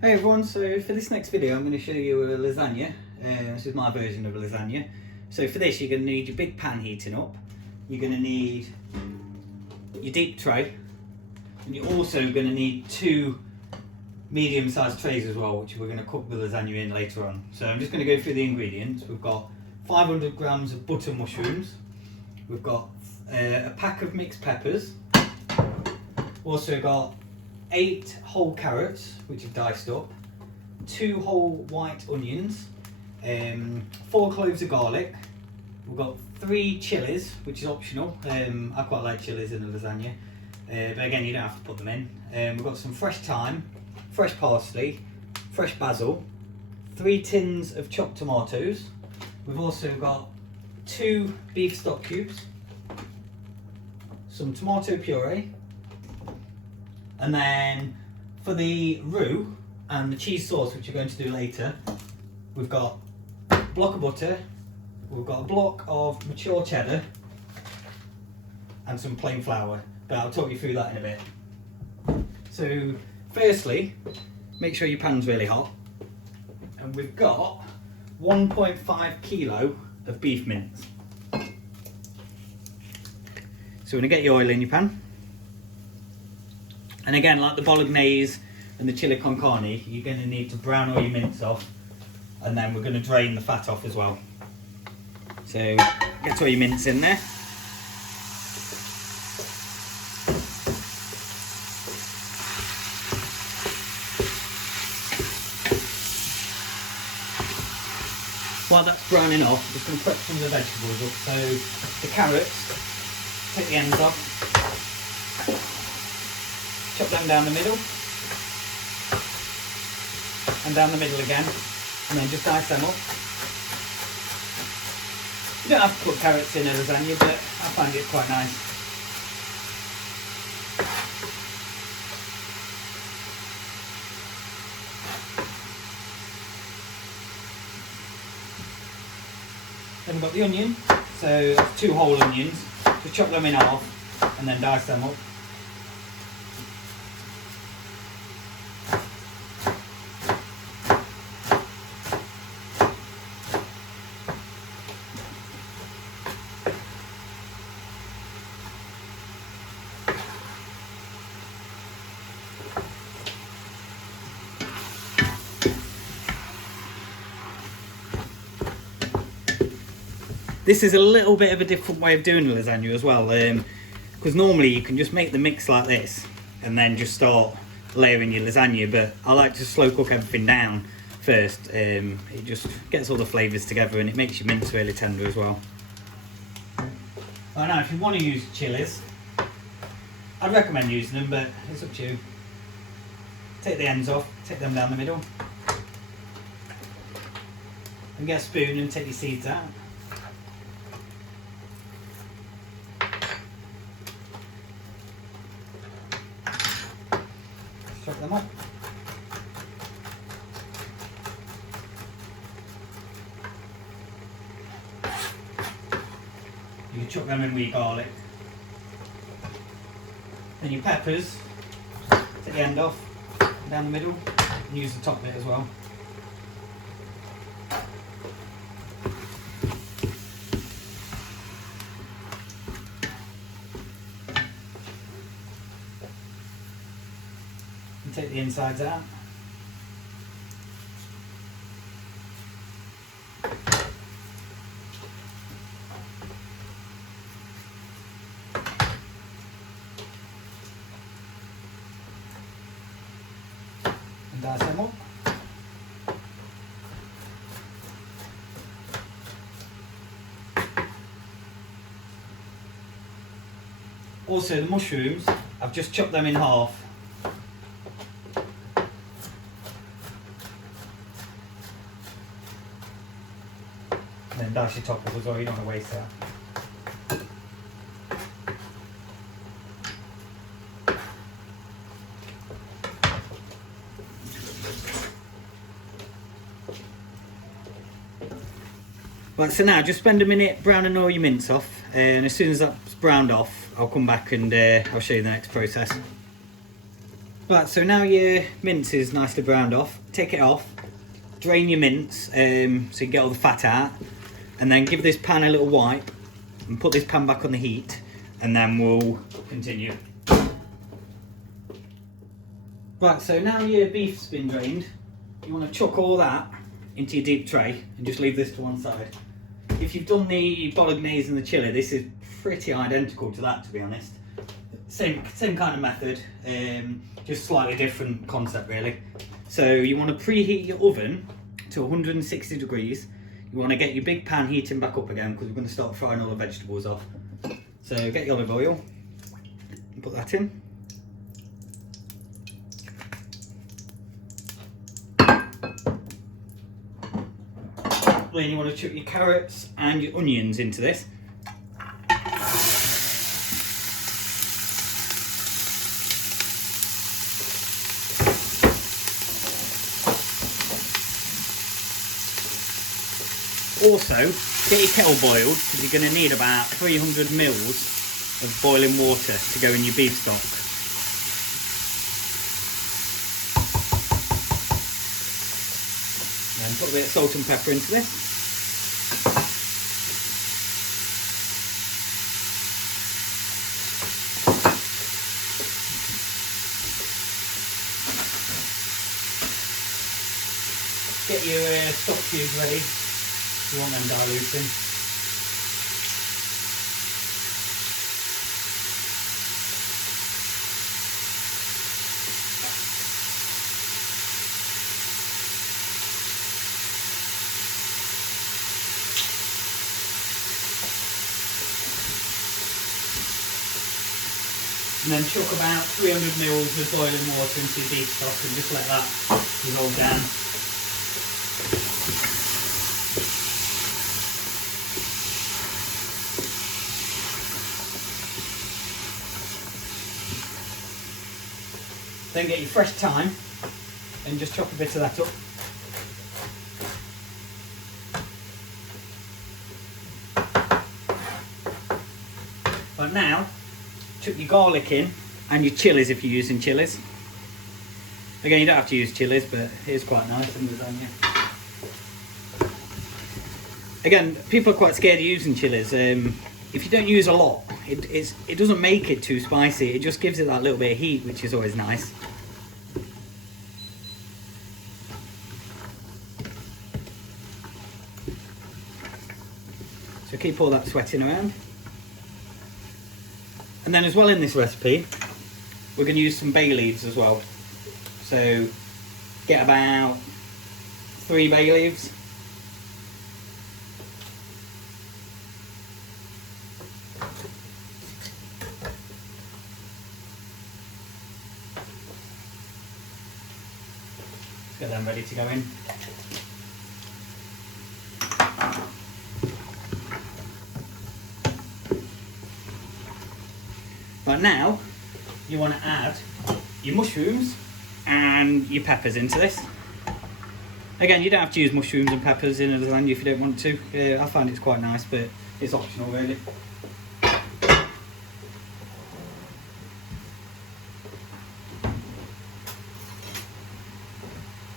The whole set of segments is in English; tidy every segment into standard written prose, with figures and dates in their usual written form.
Hey everyone, so for this next video I'm going to show you a lasagna. This is my version of a lasagna. So for this you're going to need your big pan heating up, you're going to need your deep tray, and you're also going to need 2 medium sized trays as well, which we're going to cook the lasagna in later on. So I'm just going to go through the ingredients. We've got 500 grams of butter mushrooms, we've got a pack of mixed peppers, also got 8 whole carrots which are diced up, 2 whole white onions, 4 cloves of garlic, we've got 3 chilies which is optional. I quite like chilies in a lasagna, but again you don't have to put them in. We've got some fresh thyme, fresh parsley, fresh basil, 3 tins of chopped tomatoes. We've also got 2 beef stock cubes, some tomato puree, and then for the roux and the cheese sauce, which we're going to do later, we've got a block of butter, we've got a block of mature cheddar, and some plain flour. But I'll talk you through that in a bit. So firstly, make sure your pan's really hot, and we've got 1.5 kilo of beef mince. So we're going to get your oil in your pan. And again, like the bolognese and the chili con carne, you're going to need to brown all your mince off, and then we're going to drain the fat off as well. So get all your mince in there. While that's browning off, we're just going to prep some of the vegetables up. So the carrots, take the ends off. Chop them down the middle, and down the middle again, and then just dice them up. You don't have to put carrots in a lasagna, but I find it quite nice. Then we've got the onion, so 2 whole onions, just chop them in half, and then dice them up. This is a little bit of a different way of doing a lasagna as well, because normally you can just make the mix like this and then just start layering your lasagna, but I like to slow cook everything down first. It just gets all the flavours together and it makes your mince really tender as well. Now if you want to use chilies, I'd recommend using them, but it's up to you. Take the ends off, take them down the middle, and get a spoon and take your seeds out. Chop them up. You can chop them in with your garlic. Then your peppers, take the end off, down the middle, and use the top bit as well. Take the insides out. And dice them up. Also the mushrooms, I've just chopped them in half. And then dice your top up as well, you don't want to waste that. Right, so now just spend a minute browning all your mince off, and as soon as that's browned off, I'll come back and I'll show you the next process. Right, so now your mince is nicely browned off. Take it off, drain your mince so you get all the fat out, and then give this pan a little wipe and put this pan back on the heat, and then we'll continue. Right, so now your beef's been drained, you want to chuck all that into your deep tray and just leave this to one side. If you've done the bolognese and the chili, this is pretty identical to that, to be honest. Same kind of method, just slightly different concept really. So you want to preheat your oven to 160 degrees. You want to get your big pan heating back up again because we're going to start frying all the vegetables off. So get your olive oil and put that in. Then you want to chuck your carrots and your onions into this. Also, get your kettle boiled because you're going to need about 300 mils of boiling water to go in your beef stock. Then put a bit of salt and pepper into this. Get your stock cubes ready. You want them diluting. And then chuck about 300 mils of boiling water into your beef stock and just let that dissolve down. Then get your fresh thyme and just chop a bit of that up. But now, chuck your garlic in and your chilies if you're using chilies. Again, you don't have to use chilies, but it is quite nice in lasagna. Again, people are quite scared of using chilies. If you don't use a lot, it doesn't make it too spicy. It just gives it that little bit of heat, which is always nice. So keep all that sweating around. And then as well in this recipe, we're going to use some bay leaves as well. So get about 3 bay leaves. Let's get them ready to go in. But now you want to add your mushrooms and your peppers into this. Again, you don't have to use mushrooms and peppers in a lasagna if you don't want to. I find it's quite nice, but it's optional really.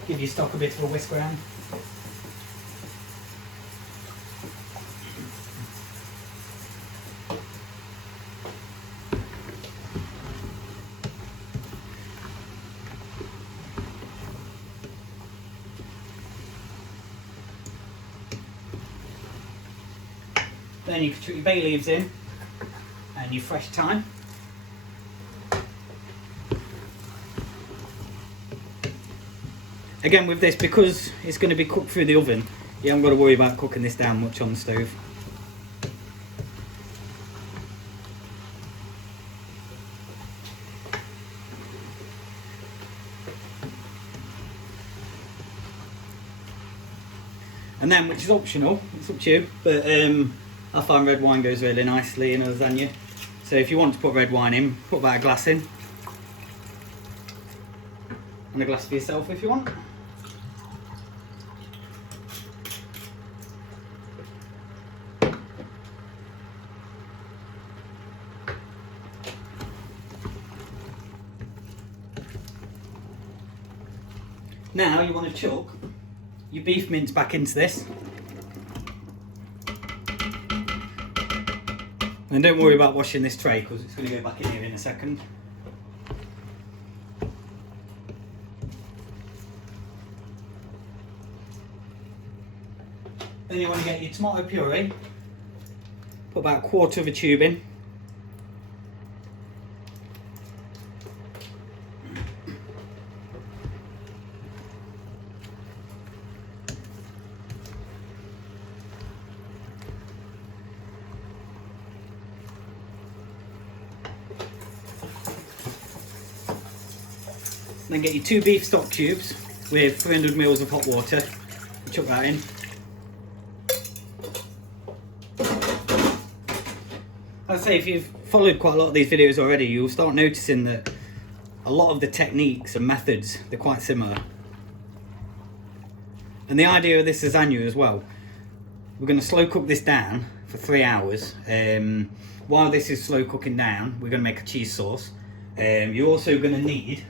Give your stock a bit of a whisk around. Then you can chuck your bay leaves in and your fresh thyme. Again with this, because it's going to be cooked through the oven, you haven't got to worry about cooking this down much on the stove. And then, which is optional, it's up to you, but I find red wine goes really nicely in a lasagna. So if you want to put red wine in, put about a glass in. And a glass for yourself if you want. Now you want to chuck your beef mince back into this. And don't worry about washing this tray because it's going to go back in here in a second. Then you want to get your tomato puree, put about a quarter of a tube in. Then get your 2 beef stock cubes with 300 ml of hot water and chuck that in. I'd say if you've followed quite a lot of these videos already, you'll start noticing that a lot of the techniques and methods, they're quite similar. And the idea of this lasagna as well, we're going to slow cook this down for 3 hours. While this is slow cooking down, we're going to make a cheese sauce. You're also going to need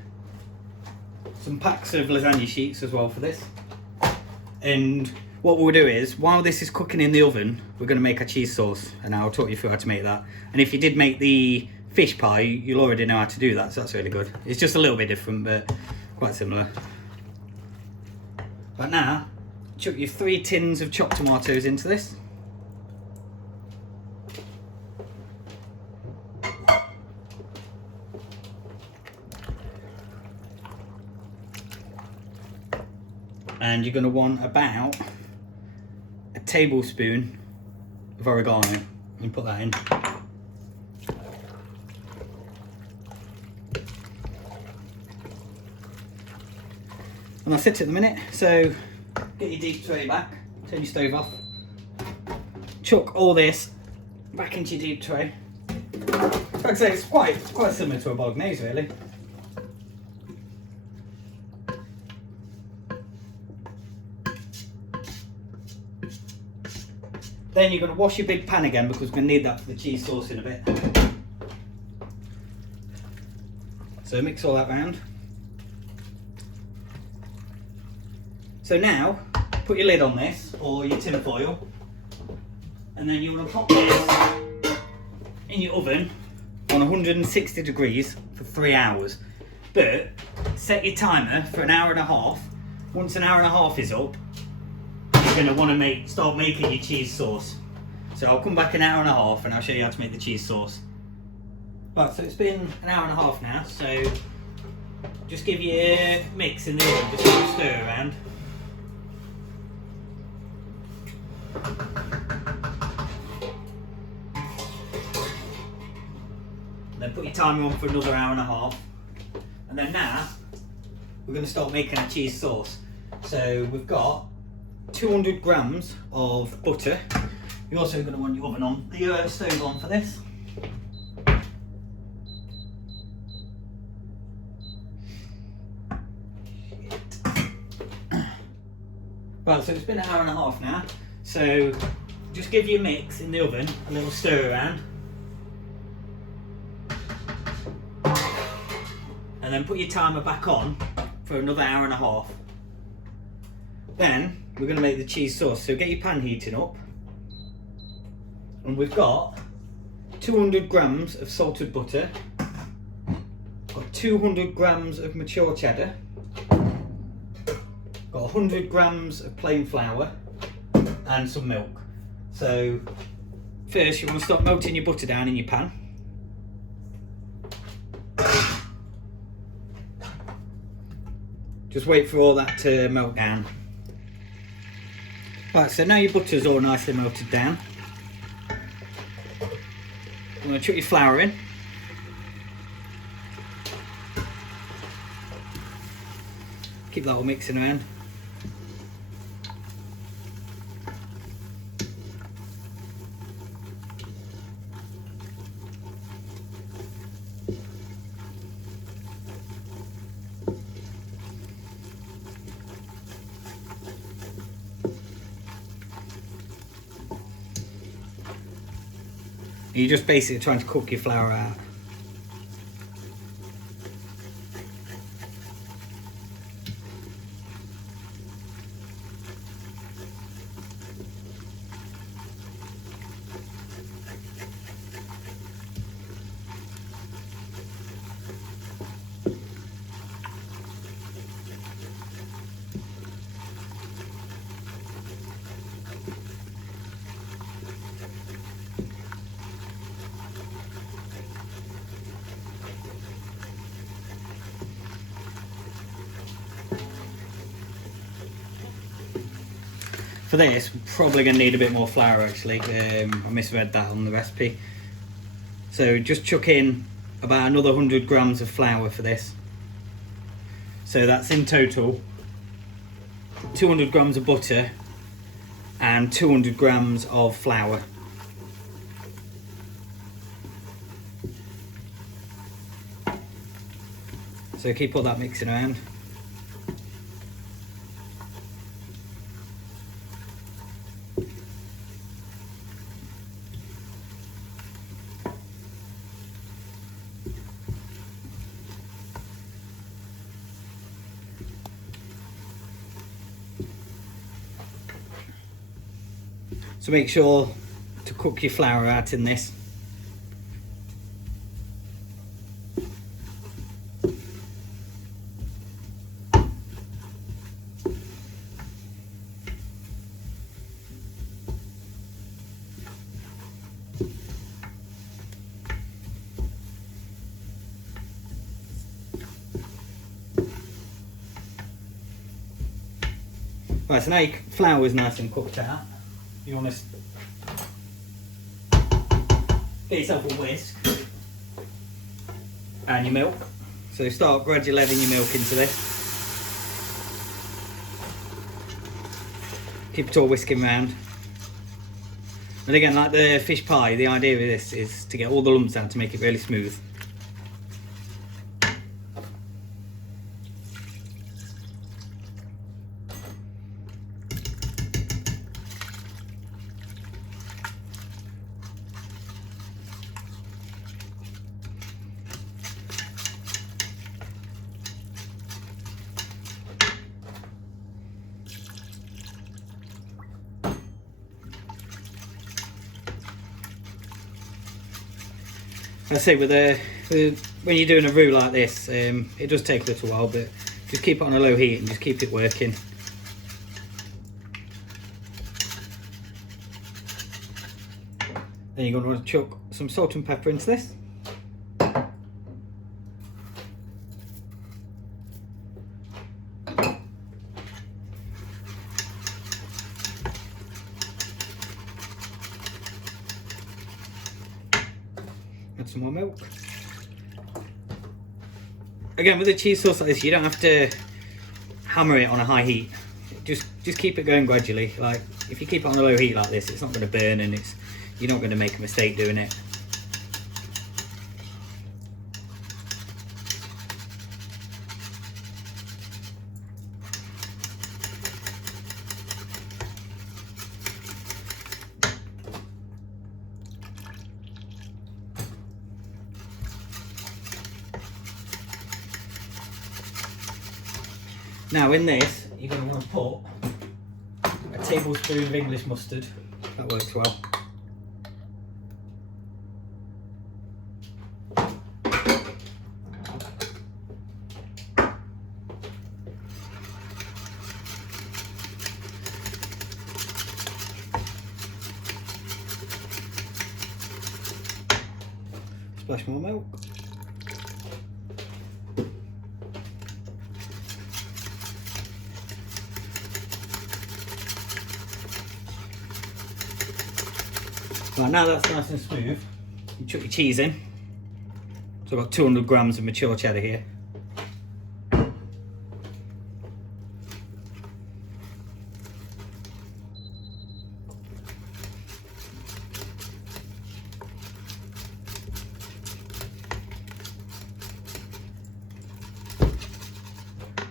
some packs of lasagna sheets as well for this. And what we'll do is, while this is cooking in the oven, we're going to make a cheese sauce, and I'll talk you through how to make that. And if you did make the fish pie, you'll already know how to do that, so that's really good. It's just a little bit different, but quite similar. But now, chuck your 3 tins of chopped tomatoes into this. And you're going to want about a tablespoon of oregano, and put that in. And that's it at the minute. So get your deep tray back, turn your stove off, chuck all this back into your deep tray. Like I say, it's quite similar to a bolognese really. Then you're going to wash your big pan again because we're going to need that for the cheese sauce in a bit. So mix all that round. So now, put your lid on this, or your tin foil, and then you want to pop this in your oven on 160 degrees for 3 hours. But set your timer for an hour and a half. Once an hour and a half is up, you're going to want to start making your cheese sauce. So I'll come back an hour and a half and I'll show you how to make the cheese sauce. Right, so it's been an hour and a half now, so just give your mix in the oven, just a stir around. Then put your timer on for another hour and a half. And then now, we're going to start making our cheese sauce. So we've got 200 grams of butter. You're also going to want your oven on, the stove on for this. Right, so it's been an hour and a half now. So just give your mix in the oven a little stir around. And then put your timer back on for another hour and a half. Then we're going to make the cheese sauce. So get your pan heating up. And we've got 200 grams of salted butter, got 200 grams of mature cheddar, got 100 grams of plain flour, and some milk. So first you want to start melting your butter down in your pan. Just wait for all that to melt down. Right, so now your butter's all nicely melted down. I'm going to chuck your flour in. Keep that all mixing around. You're just basically trying to cook your flour out. For this, we're probably going to need a bit more flour actually. I misread that on the recipe. So just chuck in about another 100 grams of flour for this. So that's in total 200 grams of butter and 200 grams of flour. So keep all that mixing around. So make sure to cook your flour out in this. Right, so now your flour is nice and cooked out. You want to get yourself a whisk and your milk. So start gradually adding your milk into this. Keep it all whisking round. And again, like the fish pie, the idea of this is to get all the lumps out to make it really smooth. I say when you're doing a roux like this, it does take a little while, but just keep it on a low heat and just keep it working. Then you're going to want to chuck some salt and pepper into this. Add some more milk. Again, with a cheese sauce like this, you don't have to hammer it on a high heat. Just keep it going gradually. Like if you keep it on a low heat like this, it's not going to burn and you're not going to make a mistake doing it. Now in this, you're going to want to put a tablespoon of English mustard. That works well. Splash more milk. Right, now that's nice and smooth, you chuck your cheese in. So I've got 200 grams of mature cheddar here.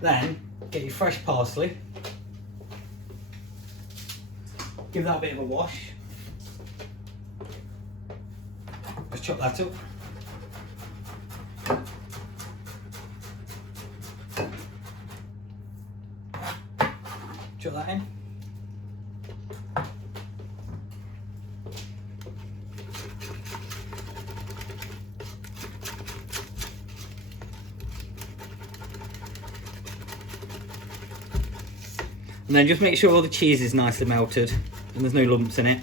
Then get your fresh parsley, give that a bit of a wash. Just chop that up. Chuck that in. And then just make sure all the cheese is nicely melted and there's no lumps in it.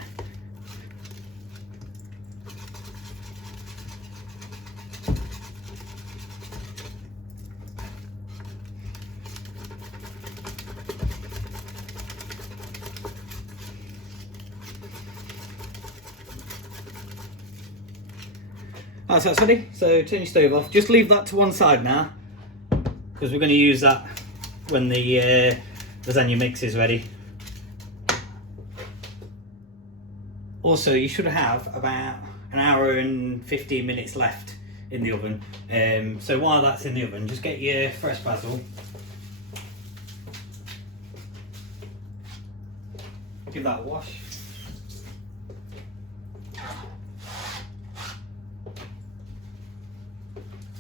Right, so that's ready. So turn your stove off. Just leave that to one side now, because we're going to use that when the lasagna mix is ready. Also, you should have about an hour and 15 minutes left in the oven. So while that's in the oven, just get your fresh basil. Give that a wash.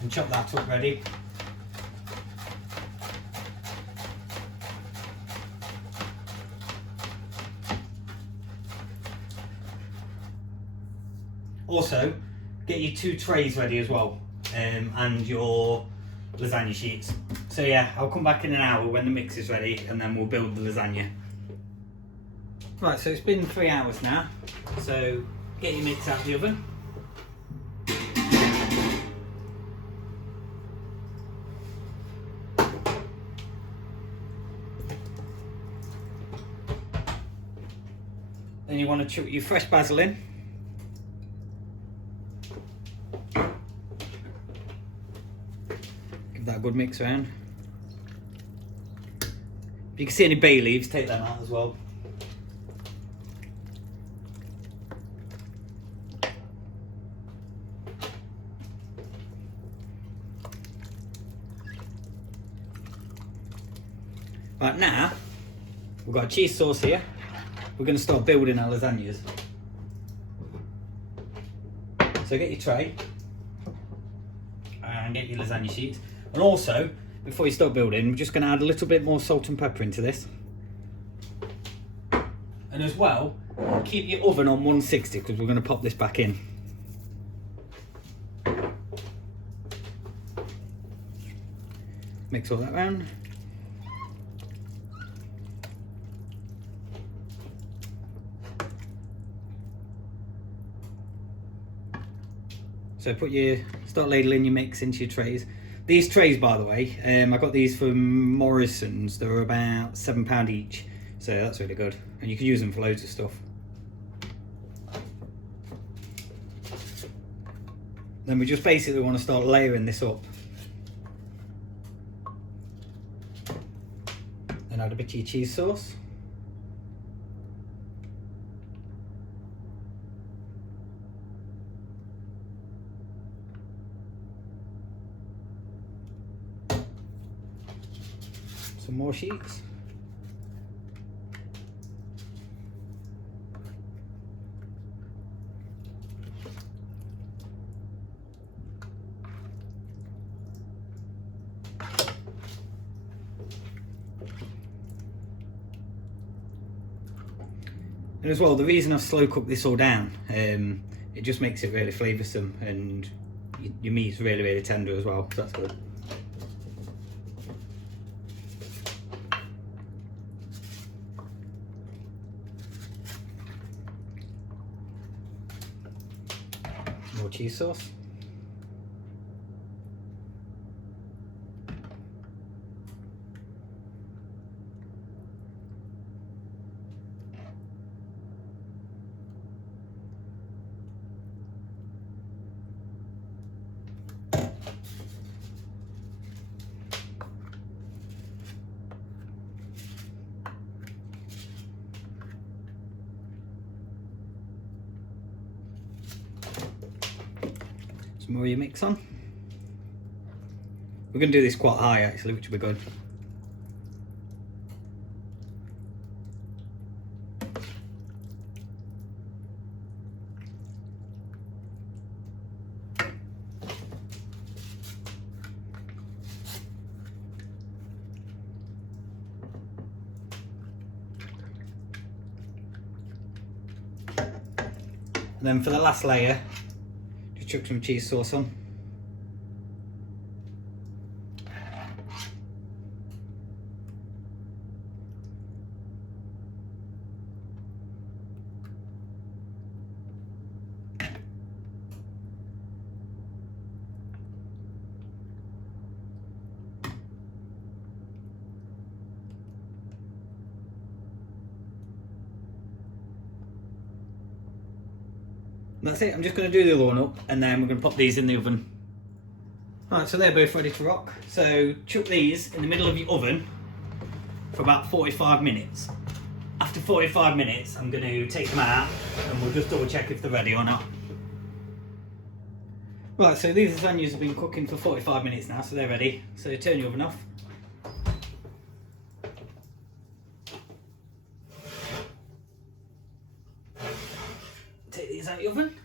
And chop that up ready. Also, get your 2 trays ready as well, and your lasagna sheets. So yeah, I'll come back in an hour when the mix is ready, and then we'll build the lasagna. Right, so it's been 3 hours now, so get your mix out of the oven. Then you want to chuck your fresh basil in. Give that a good mix around. If you can see any bay leaves, take them out as well. Right, now we've got a cheese sauce here. We're going to start building our lasagnas. So get your tray and get your lasagna sheets. And also, before you start building, we're just going to add a little bit more salt and pepper into this. And as well, keep your oven on 160 because we're going to pop this back in. Mix all that around. So start ladling your mix into your trays. These trays, by the way, I got these from Morrison's. They were about £7 each, so that's really good. And you can use them for loads of stuff. Then we just basically want to start layering this up. Then add a bit of your cheese sauce. Some more sheets. And as well, the reason I've slow cooked this all down, it just makes it really flavoursome, and your meat's really, really tender as well, so that's good. More cheese sauce. Some more of your mix on. We're going to do this quite high actually, which will be good. And then for the last layer, just chuck some cheese sauce on. That's it. I'm just going to do the other one up and then we're going to pop these in the oven. Right, so they're both ready to rock. So chuck these in the middle of your oven for about 45 minutes. After 45 minutes, I'm going to take them out and we'll just double check if they're ready or not. Right, so these lasagnas have been cooking for 45 minutes now, so they're ready. So turn your oven off. Take these out of the oven.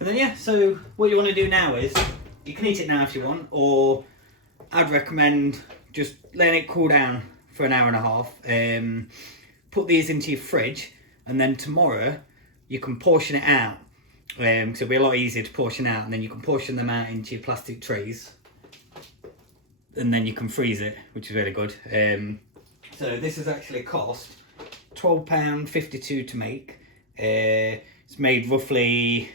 And then yeah, so what you want to do now is, you can eat it now if you want, or I'd recommend just letting it cool down for an hour and a half. Put these into your fridge, and then tomorrow you can portion it out. So it'll be a lot easier to portion out, and then you can portion them out into your plastic trays. And then you can freeze it, which is really good. So this has actually cost £12.52 to make. It's made roughly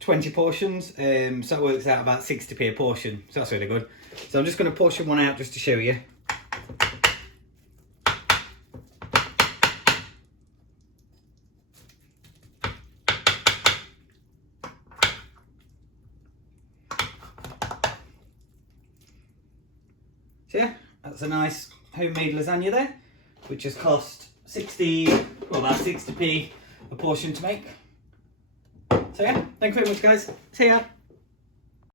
20 portions, so it works out about 60p a portion, so that's really good. So I'm just going to portion one out just to show you. So yeah, that's a nice homemade lasagna there, which has cost about 60p a portion to make. So yeah, thank you very much guys. See ya.